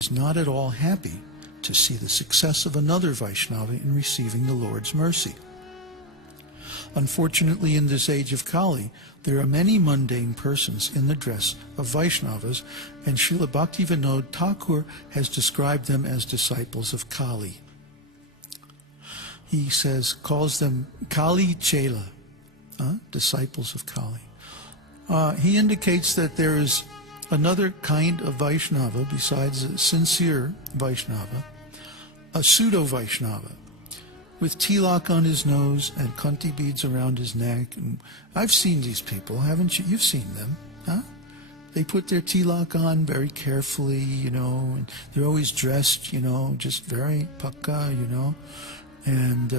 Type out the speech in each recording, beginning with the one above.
is not at all happy to see the success of another Vaishnava in receiving the Lord's mercy. Unfortunately, in this age of Kali, there are many mundane persons in the dress of Vaishnavas, and Srila Bhaktivinoda Thakur has described them as disciples of Kali. He calls them Kali Chela, disciples of Kali. He indicates that there is another kind of Vaishnava besides a sincere Vaishnava, a pseudo-Vaishnava, with tilak on his nose and kanti beads around his neck. And I've seen these people, haven't you? You've seen them, huh? They put their tilak on very carefully, and they're always dressed, just very pakka, and,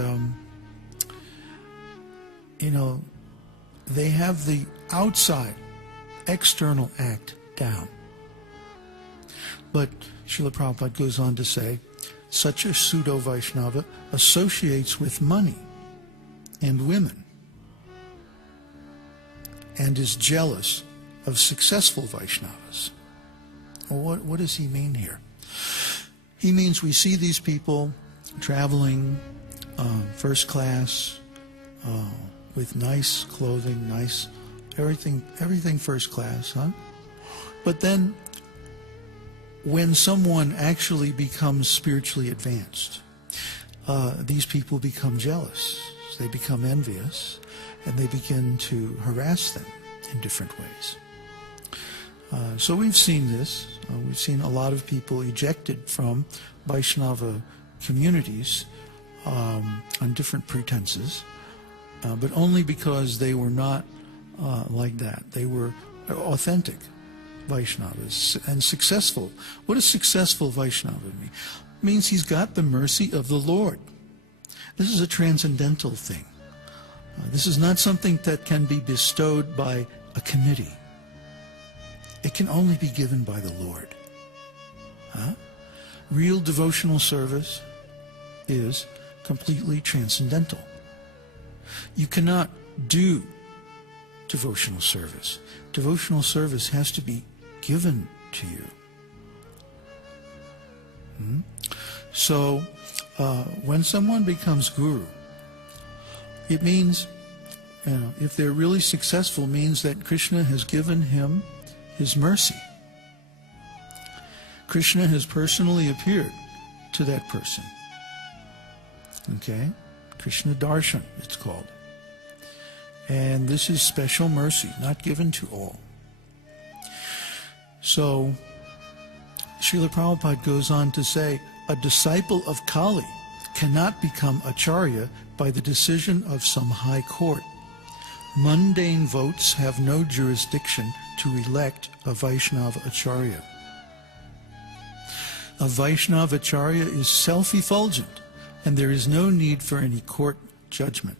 they have the outside, external act down. But Srila Prabhupada goes on to say, such a pseudo-Vaishnava associates with money and women and is jealous of successful Vaishnavas. Well, what does he mean here? He means we see these people traveling first class, with nice clothing, nice everything first class, huh? But then when someone actually becomes spiritually advanced, these people become jealous, they become envious, and they begin to harass them in different ways. So we've seen this. We've seen a lot of people ejected from Vaishnava communities on different pretenses, but only because they were not like that. They were authentic Vaishnavas and successful. What does successful Vaishnava mean? It means he's got the mercy of the Lord. This is a transcendental thing. This is not something that can be bestowed by a committee. It can only be given by the Lord. Real devotional service is completely transcendental. You cannot do devotional service. Devotional service has to be given to you. So, when someone becomes guru, it means, if they're really successful, means that Krishna has given him his mercy. Krishna has personally appeared to that person. Okay? Krishna Darshan, it's called. And this is special mercy, not given to all. So, Srila Prabhupada goes on to say, a disciple of Kali cannot become acharya by the decision of some high court. Mundane votes have no jurisdiction to elect a Vaishnava acharya. A Vaishnava acharya is self-effulgent, and there is no need for any court judgment.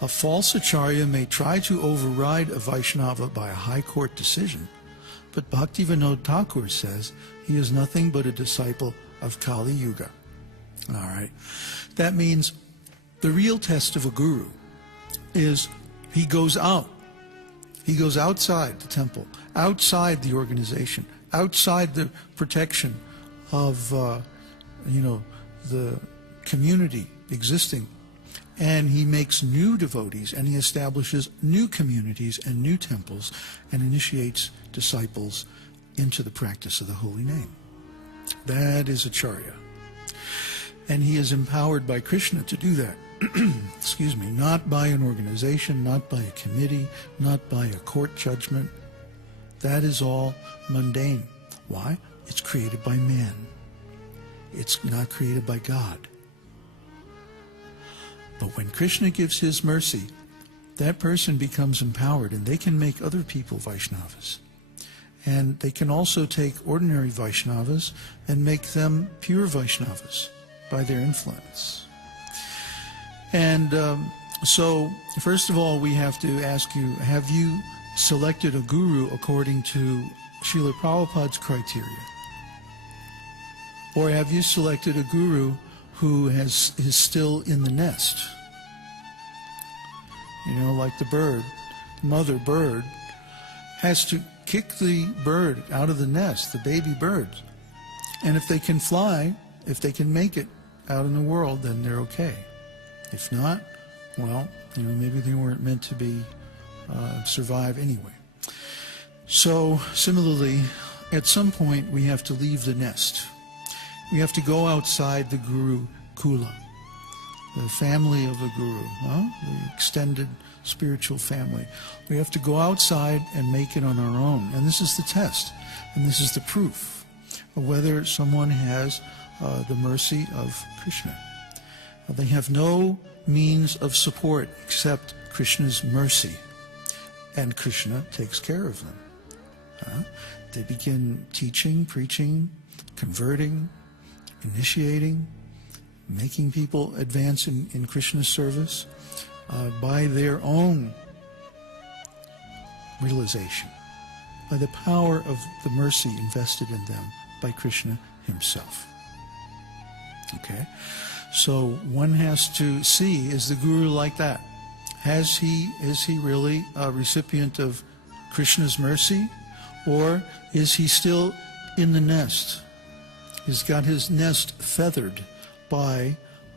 A false acharya may try to override a Vaishnava by a high court decision, but Bhaktivinoda Thakur says he is nothing but a disciple of Kali Yuga. All right. That means the real test of a guru is he goes out. He goes outside the temple, outside the organization, outside the protection of, the community existing. And he makes new devotees, and he establishes new communities and new temples, and initiates disciples into the practice of the holy name. That is acharya. And he is empowered by Krishna to do that. Excuse me, not by an organization, not by a committee, not by a court judgment. That is all mundane. Why? It's created by man. It's not created by God. But when Krishna gives his mercy, that person becomes empowered, and they can make other people Vaishnavas. And they can also take ordinary Vaishnavas and make them pure Vaishnavas by their influence. And so, first of all, we have to ask you, have you selected a guru according to Srila Prabhupada's criteria? Or have you selected a guru who is still in the nest? Like the bird, the mother bird has to kick the bird out of the nest, the baby birds. And if they can fly, if they can make it out in the world, then they're okay. If not, well, maybe they weren't meant to be survive anyway. So similarly, at some point we have to leave the nest. We have to go outside the Guru Kula, the family of the Guru, the extended spiritual family. We have to go outside and make it on our own. And this is the test, and this is the proof of whether someone has the mercy of Krishna. They have no means of support except Krishna's mercy, and Krishna takes care of them. They begin teaching, preaching, converting, initiating, making people advance in Krishna's service by their own realization, by the power of the mercy invested in them by Krishna himself. Okay? So one has to see, is the Guru like that? Is he really a recipient of Krishna's mercy? Or is he still in the nest? He's got his nest feathered by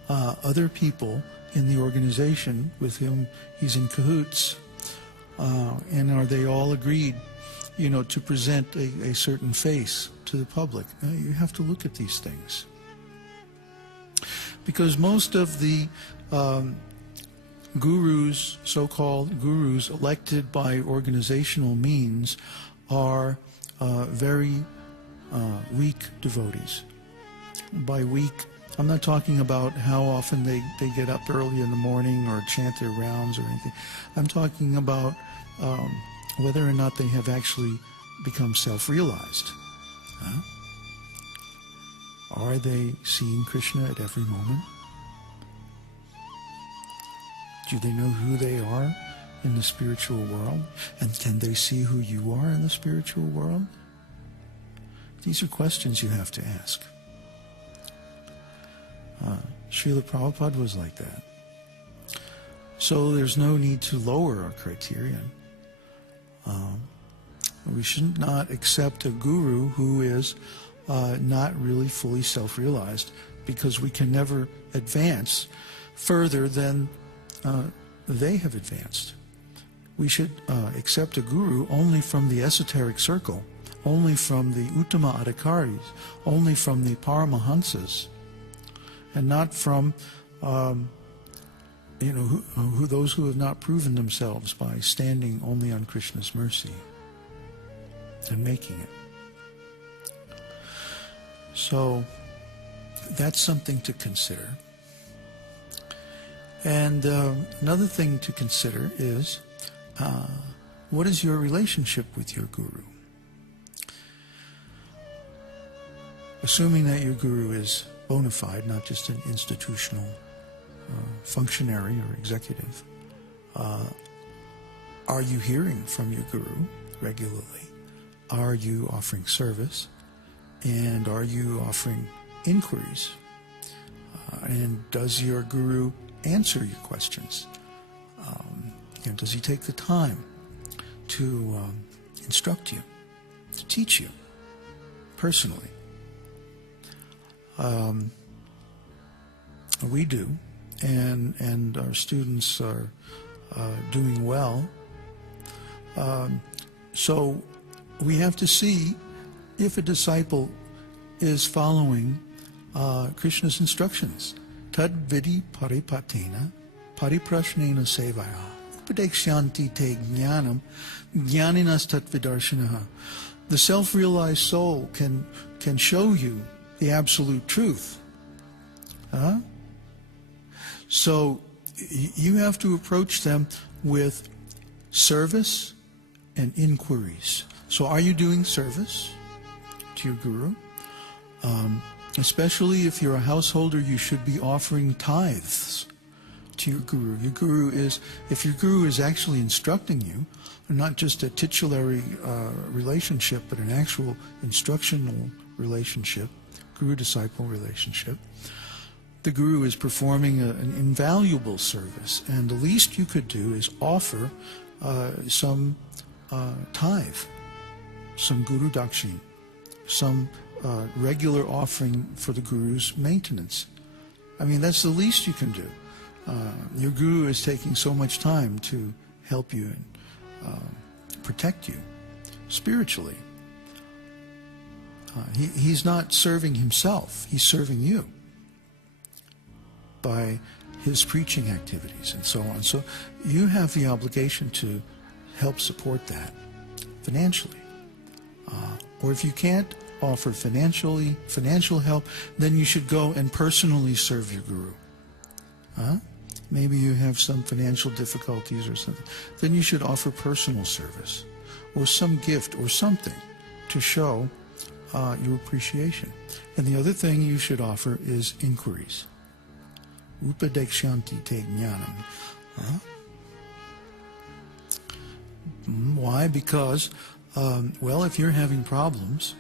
other people in the organization with whom he's in cahoots. And are they all agreed, to present a certain face to the public? You have to look at these things. Because most of the gurus, so-called gurus, elected by organizational means are very weak devotees. By weak, I'm not talking about how often they get up early in the morning or chant their rounds or anything. I'm talking about whether or not they have actually become self-realized. Are they seeing Krishna at every moment? Do they know who they are in the spiritual world? And can they see who you are in the spiritual world? These are questions you have to ask. Srila Prabhupada was like that. So there's no need to lower our criterion. We should not accept a guru who is not really fully self-realized, because we can never advance further than they have advanced. We should accept a guru only from the esoteric circle, only from the Uttama Adhikaris, only from the Paramahansas, and not from those who have not proven themselves by standing only on Krishna's mercy and making it. So that's something to consider. And another thing to consider is, what is your relationship with your guru? Assuming that your guru is bona fide, not just an institutional functionary or executive, are you hearing from your guru regularly? Are you offering service? And are you offering inquiries? And does your guru answer your questions? Does he take the time to instruct you, to teach you personally? We do, and our students are doing well. So we have to see if a disciple is following Krishna's instructions. Tad vidi paripatena pariprashnena sevaya upadekshanti te jnanam jnaninas tat vidarshanaha. The self-realized soul can show you the absolute truth. So you have to approach them with service and inquiries. So are you doing service to your guru? Especially if you're a householder, you should be offering tithes to your guru. If your guru is actually instructing you, not just a titulary relationship, but an actual instructional relationship, guru-disciple relationship, the guru is performing an invaluable service, and the least you could do is offer some tithe some Guru Dakshin, some regular offering for the Guru's maintenance. I mean, that's the least you can do. Your Guru is taking so much time to help you and protect you spiritually. He's not serving himself, he's serving you by his preaching activities and so on. So you have the obligation to help support that financially. Or if you can't offer financial help, then you should go and personally serve your Guru. Maybe you have some financial difficulties or something. Then you should offer personal service or some gift or something to show your appreciation. And the other thing you should offer is inquiries. Upadekshanti te jnanam. Why? Because, well, if you're having problems,